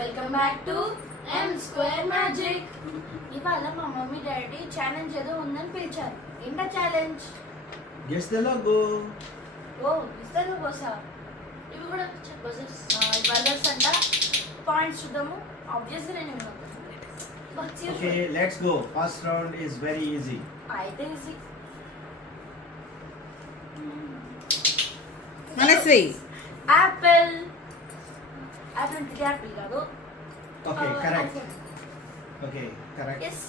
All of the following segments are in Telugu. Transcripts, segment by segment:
Welcome back to M square magic. ఇవాళ మా మమ్మీ డాడీ ఛాలెంజ్ ఏదో ఉందని పిలిచారు. ఏంటా ఛాలెంజ్? Guess the logo. ఓ ఇస్తాను కోసా. ఇవి కూడా బజర్స్ అంట. పాయింట్స్ చూద్దాము. ఆబ్వియస్లీ నేను okay let's go. First round is very easy. అయితే ఈజీ. మనస్వి యాపిల్. యాపిల్ అంటే యాపిల్ కాదు. Okay correct. Okay correct. Yes.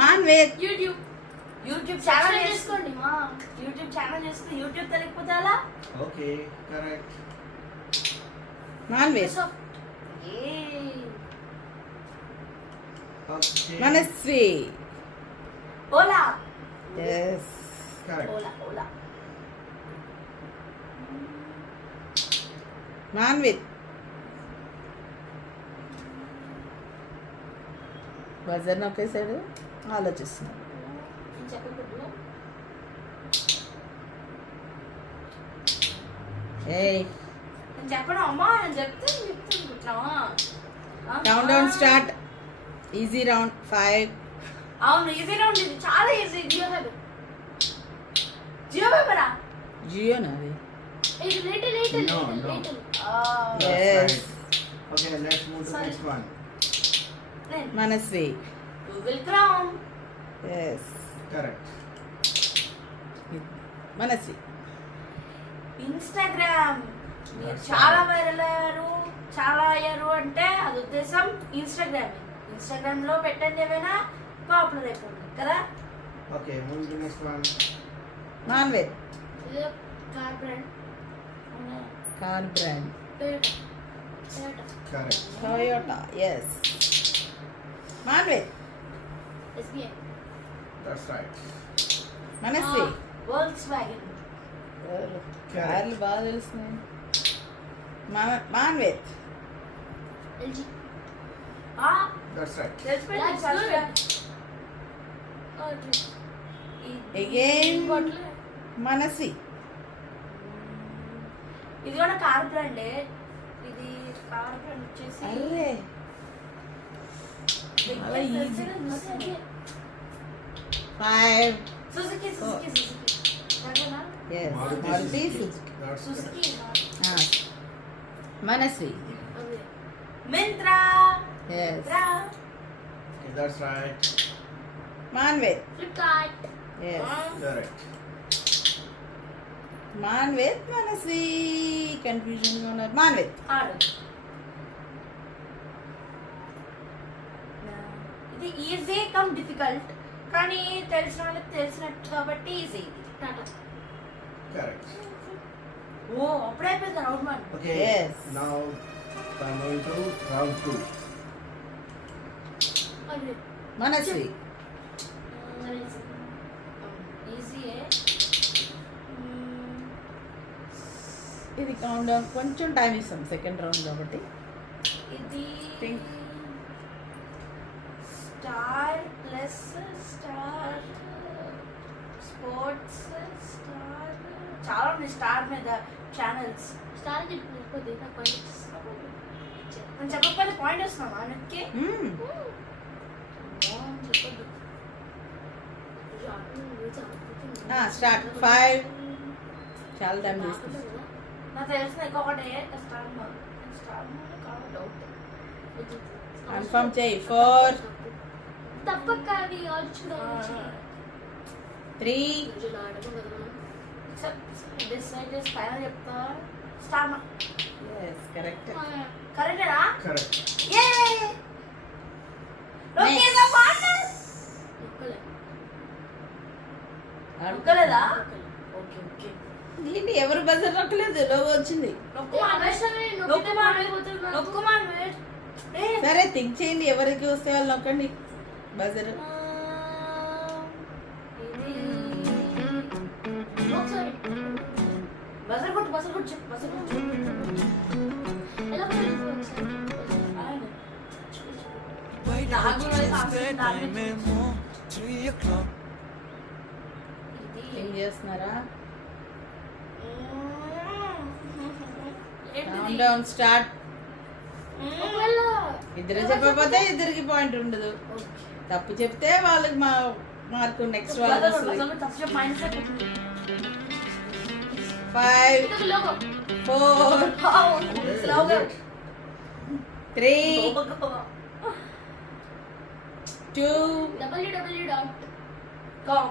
Manved YouTube channel చేసుకోండి మా. యూట్యూబ్ ఛానల్ చేస్తే యూట్యూబ్ తెలియకపోతే అలా. Okay correct. Manved okay Manasvi Ola. yes correct. Ola Manved buzzer నొక్కేసాడు ఆలోచిస్తున్నాడు. చెప్పకూడదు. ఏయ్ నేను చెప్పను అమ్మా. నేను చెప్తున్నావా? Count down start. Easy round 5 అవును ఈజీ రౌండ్. ఇది చాలా ఈజీ. జియో పేపరా? జియో నాది. ఇది little No. yes okay let's move to next one. Manasvi Google chrome. yes correct. Manasvi Instagram. మీరు చాలా వైరల్ అయ్యారు అంటే అది ఉద్దేశం ఇన్స్టాగ్రామ్ లో పెట్టండి ఏమైనా పాపులర్ అయిపోతుంది కదా. Okay move to next one. Manved ఇది car brand. Car brand correct. Toyota. yes Manved SBI. That's right. Manasvi Volkswagen. కార్లు బాగా తెలుస్తున్నాయి. Manved LG. That's right. Again. Manasvi ఇది కూడా కార్ బ్రాండే. ఇది కార్ బ్రాండ్ వచ్చేసి అర్రే చాలా easy. 5 Suzuki. yes Maruti Suzuki. Suzuki. Manasvi Myntra. yes okay that's right. Manved Flipkart. yes correct. Manved Manasvi confusion గా ఉన్నారు. మాన్వేద్ ఇది ఈజీ కమ్ డిఫికల్ట్ కానీ తెలిసిన వాళ్ళకి తెలిసినట్టు కాబట్టి ఈజీ. ఇది టాటా. కరెక్ట్. ఓ అప్పుడే అయిపోయింది round 1. Okay Yes. Now coming to round 2. మనస్వి ఈజీయే. ఇది కౌంట్ డౌన్ కొంచెం టైం ఇస్తాం సెకండ్ రౌండ్ కాబట్టి. ఇది Think. Star plus star sports star చాలా ఉన్నాయి. స్టార్ మీద ఛానల్స్. స్టార్ చెప్పకపోతే నేను చెప్పకపోతే పాయింట్ వస్తున్నావా నొక్కి? చెప్పద్దు. స్టార్ట్ 5 చాలా టైం తీసుకుంది. నాకు తెలిసిన ఇంకొకటి స్టార్ డౌట్. కన్ఫర్మ్ చేయి. 4 తప్పక 3 డిసైడ్ చేసి ఫైనల్ చెప్తా. స్టార్. yes correct. కరెక్టేనా? కరెక్ట్. ఏ ఓకే నా పార్ట్నర్ అనుకోలేదా? Okay okay. ఏంటి ఎవరు బజర్ నొక్కలేదు. లోగో వచ్చింది. సరే థింక్ చేయండి. ఎవరికి వస్తే వాళ్ళు నొక్కండి బజర్. బజర్ కొట్టు చెప్పు. ఏం చేస్తున్నారా? Countdown start. ఒకవేళ ఇద్దరు చెప్పకపోతే ఇద్దరికి పాయింట్ ఉండదు. తప్పు చెప్తే వాళ్ళకి మా మార్కు నెక్స్ట్ వాళ్ళకి వస్తుంది. Minus 5 logo 4 logo 3 2 www.com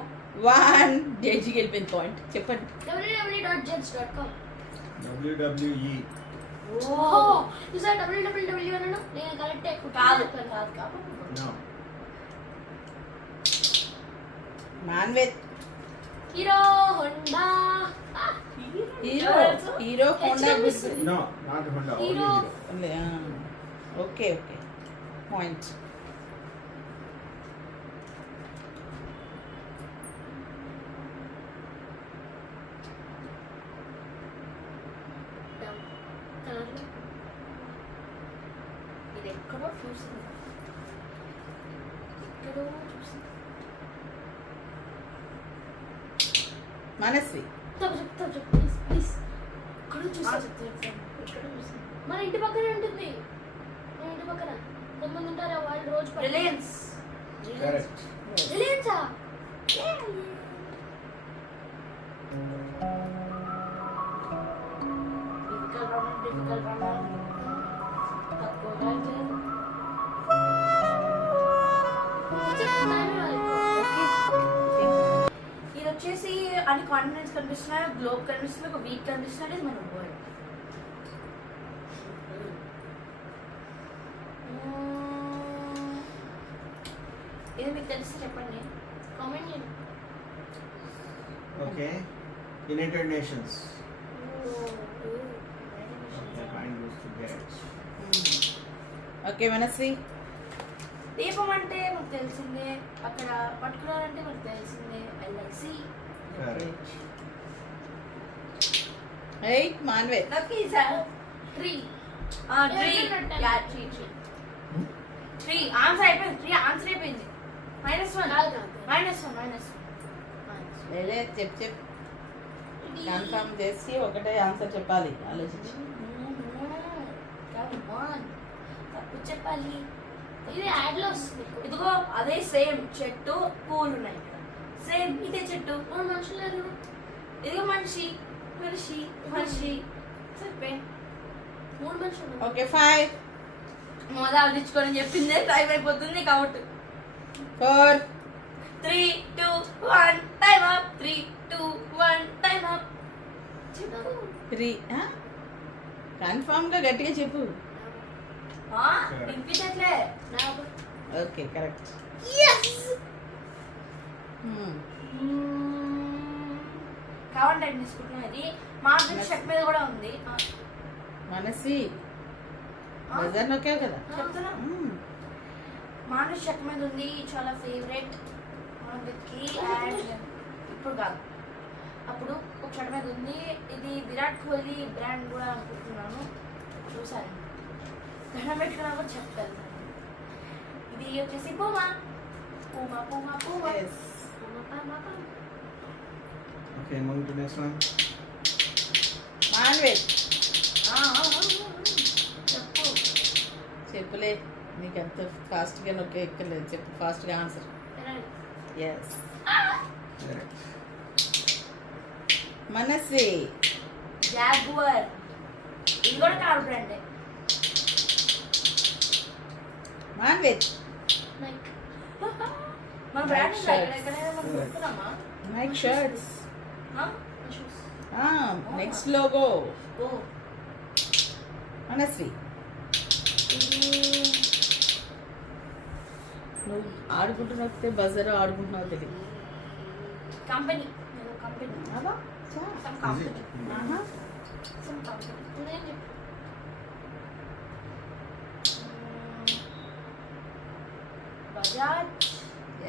1 judge గెలిపిన పాయింట్ చెప్పండి. www.jets.com WWE. ఓహో ఈసారి www అన్నాను నేను కరెక్టే కాదు కాదు No. Manvet Hero Honda Hero Honda No, not Honda. Only Hero. Hero. Okay okay point. ఇది ఎక్కడో చూసింది ఎక్కడో చూసింది మనస్వి చెప్తా ప్లీజ్ ప్లీజ్ ఎక్కడో చూసాను ఎక్కడో చూసాను మన ఇంటి పక్కనే ఉంటుంది మన ఇంటి పక్కన కొంతమంది ఉంటారా వాళ్ళు రోజు రిలయన్స్ Correct. రిలయన్సా డిఫికల్ట్ రౌండ్ తక్కువగా ఇది వచ్చేసి అన్ని కాంటినెంట్స్ కనిపిస్తున్నాయి, గ్లోబ్ కనిపిస్తుంది, ఒక వీక్ కనిపిస్తుంది, ఇది మన వరల్డ్. ఇది మీకు తెలిసి చెప్పండి, కామెంట్ చేయండి. Okay. United Nations. Okay, mine goes to get. Okay Manasvi. దీపం అంటే మనకు తెలిసిందే, అక్కడ పర్టికులర్ అంటే మనకు తెలిసిందే, LIC. Correct. 8 Manvet. Lucky sir 3 3 answer అయిపోయింది, 3 ఆన్సర్ అయిపోయింది. -1 లేలే చెప్పు కన్ఫర్మ్ చేసి ఒకటే ఆన్సర్ చెప్పాలి ఆలోచించి. తప్పు చెప్పాలి. ఇది యాడ్ లో వస్తుంది. ఇదిగో అదే సేమ్ చెట్టు, పూలు ఉన్నాయి ఇక్కడ. సేమ్ ఇదే చెట్టు, మనుషులు లేరు. ఇదిగో మనిషి మనిషి మనిషి చెప్పే 3 మనుషులు. ఓకే 5 మొదలు ఆలోచించుకొని చెప్పిందే టైం అయిపోతుంది కాబట్టి 4 3 2 1 time up 3 2 1 time up 3 confirm గా గట్టిగా చెప్పు. వినిపించట్లే ఓకే కరెక్ట్. కావాలి టైం తీసుకుంటున్నాం. ఇది మార్కెట్ షర్ట్ మీద కూడా ఉంది. మనసి బజార్ నొక్కావు కదా. చెప్తున్నా మానస్ షర్ట్ మీద ఉంది, చాలా ఫేవరెట్ మనకి. అండ్ ఇప్పుడు కాదు, అప్పుడు ఒక షర్ట్ మీద ఉంది. ఇది విరాట్ కోహ్లీ బ్రాండ్ కూడా అనుకుంటున్నాను, చూసాను దండం పెట్టుకున్నా కూడా చెప్తాను. ఇది వచ్చేసి Puma Puma Puma Puma Yes. Puma Puma Puma. Okay, moving to next one. Manvith చెప్పు. చెప్పులే, నీకు ఎంత ఫాస్ట్గా నొక్కే ఎక్కలేదు. చెప్పు ఫాస్ట్గా answer. Yes Correct. Manasvi. Jaguar, ఇది కూడా కార్ బ్రాండే. మాన్వేత్. మన బ్రాండ్ Shirts. ఎక్కడైనా మనం కొనుక్కున్నామా? Nike shirts. Shoes. Next logo ఓ మనస్వి. ఇది నువ్వు ఆడుకుంటున్నట్టే బజార్ ఆడుకుంటున్నావు తెలియదు. కంపెనీ కంపెనీ అలా some Is company it? Some company నేను చెప్పు. Bajaj.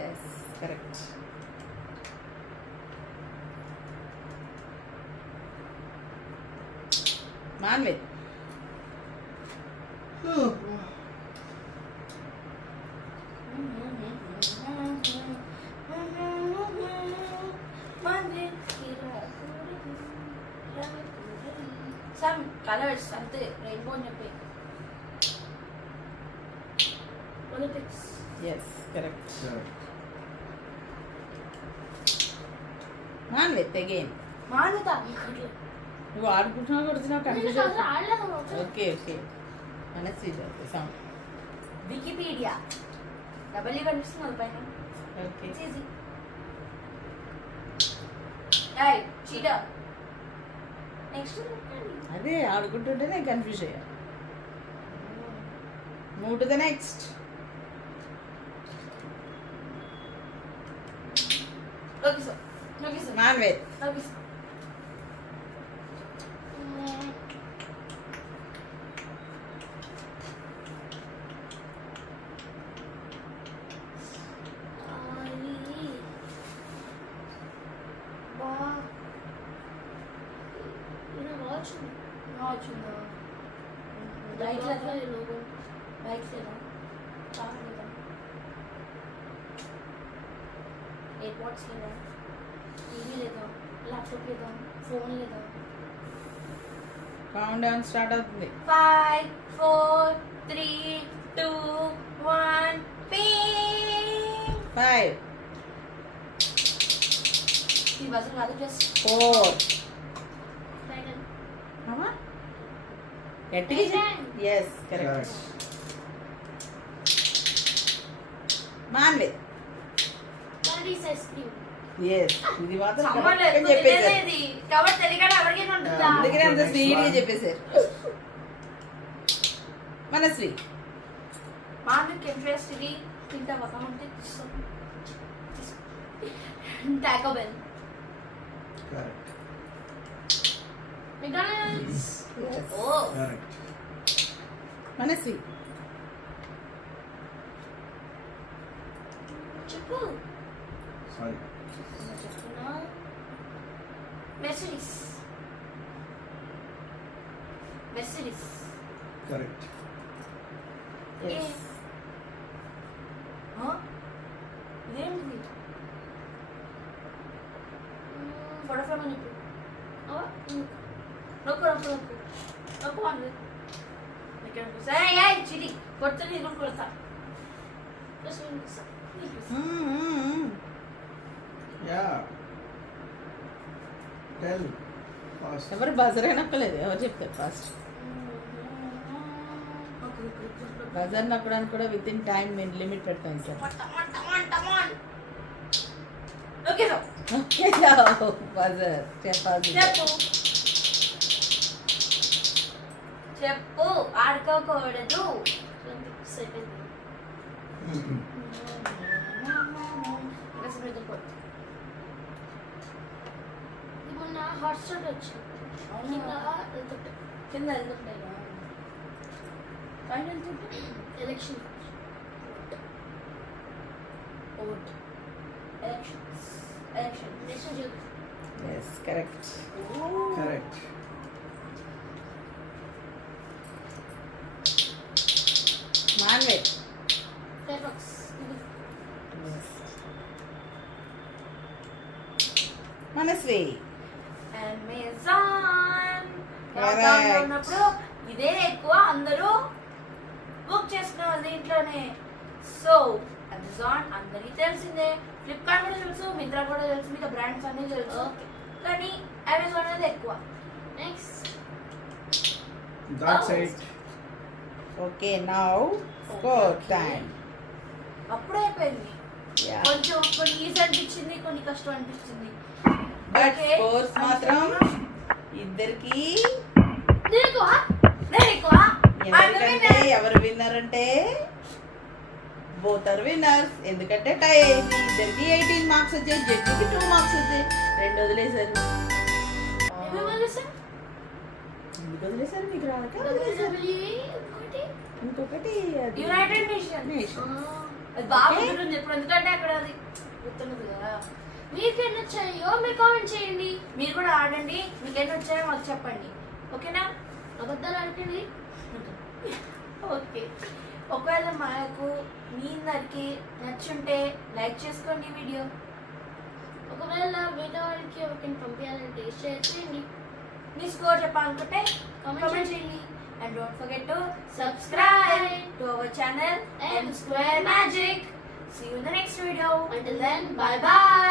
Yes correct. Manvet. Some colours అంతే, రెయిన్బో అని చెప్పి. Olympics. Yes correct. Correct. Manvith again. Manvitha ఇంకోటి. నువ్వు ఆడుకుంటున్నావు కొడుతున్నావు నేను కన్ఫ్యూజన్. అసలు ఆడలేదు. Okay okay Manasi sound. Wikipedia. Double కనిపిస్తుంది అది పైన. Okay it's easy. ఏయ్ చీటర్. నెక్స్ట్ అదే ఆడుకుంటుంటేనే కన్ఫ్యూజ్ అయ్యా. Move to the next. Okay sir. Okay sir. Manvith. Okay sir. వచ్చిందా బైక్ లేదా బైక్ లేదా కార్ లేదా ఎయిర్పోర్ట్స్ లేదా టీవీ లేదా ల్యాప్టాప్ లేదా ఫోన్ లేదా కౌంట్ డౌన్ స్టార్ట్ అవుతుంది. 5 4 3 2 1 పింగ్ 5 ఈ బజర్ కాదు జస్ట్ 4 టైటన్ అమ్మా గట్టిగా. Yes correct. Correct. Manvith. Curries ice cream yes ఇది మాత్రం సమ్మర్ correct ఎక్కువ అని చెప్పేశారు. తినేది కాబట్టి తెలియక ఎవరికైనా ఉంటుందా అందుకనే అంత Next స్వీట్ గా one. చెప్పేశారు. మనశ్రీ. మాకు ఇంట్రెస్ట్ ఇది తింటా పక్కన ఉంటే Taco bell Correct. McDonald's Yes. ఓ Correct. మనశ్రీ. చెప్పు Sorry. చెప్తున్నా మెర్సిడీస్ మెర్సిడీస్ Correct. ఎస్ ఇదేంటిది ఫోటోఫ్రేమ్ అని చెప్పు నొక్కు నొక్కు నొక్కు నొక్కు అంది ఇక్కడ సరే చిటి కొడుతుంది ఇది కూడా కొడతా Yeah. Tell. Fast. ఎవరు బజర్ అయినక్కలేదు. ఎవరు చెప్తారు ఫాస్ట్. బజర్ నక్కడానికి కూడా విత్ ఇన్ టైం లిమిట్ పెడతాం sir. Okay sir okay buzzer చెప్పాలి. చెప్పు చెప్పు ఆడుకోకూడదు సెకండ్ మొన్న హాట్ స్టార్ వచ్చింది కింద వెళ్తుంటాయి పైన వెళ్తుంటే election vote elections election national youth yes correct. Correct. Manvith. Firefox Manashri. Amazon Correct. ఉన్నప్పుడు ఇదే ఎక్కువ అందరూ బుక్ చేసుకున్నారు దీంట్లోనే. సో అమెజాన్ అందరికీ తెలిసిందే, ఫ్లిప్కార్ట్ కూడా తెలుసు, మింత్రా కూడా తెలుసు, మిగతా బ్రాండ్స్ అన్నీ తెలుసు, కానీ అమెజాన్ అనేది ఎక్కువ. Next That side. Okay now score time. అప్పుడే అయిపోయింది. యా కొంచెం కొన్ని ఈజీ అనిపించింది, కొన్ని కష్టం అనిపించింది. But Okay. స్కోర్స్ మాత్రం ఇద్దరికి నేను ఎక్కువ ఎందుకంటే ఎవరు విన్నర్ అంటే బోత్ ఆర్ విన్నర్స్. ఎందుకంటే టై అయింది. ఇద్దరికి 18 మార్క్స్ వచ్చాయి, జడ్జికి 2 మార్క్స్ వచ్చాయి. 2 వదిలేశారు. ఎందుకు వదిలేశారు? మీకు రాక ఇంకొకటి అది యునైటెడ్ నేషన్ నేషన్. అది బాగా గుర్తుంది ఇప్పుడు, ఎందుకంటే అక్కడ అది గుర్తున్నది కదా. మీకు ఎన్ని వచ్చాయో మీరు కామెంట్ చేయండి, మీరు కూడా ఆడండి, మీకు ఎన్ని వచ్చాయో మాకు చెప్పండి. ఓకేనా? అబద్ధాలు ఆడకండి. ఓకే, ఒకవేళ మాకు మీ అందరికి నచ్చుంటే లైక్ చేసుకోండి వీడియో. ఒకవేళ మిగతా వాళ్ళకి ఒకరిని పంపించాలంటే షేర్ చేయండి. మీ స్కోర్ చెప్పాలనుకుంటే కామెంట్ చేయండి. and don't forget to subscribe to our channel M Square Magic. See you in the next video. Until then, bye bye.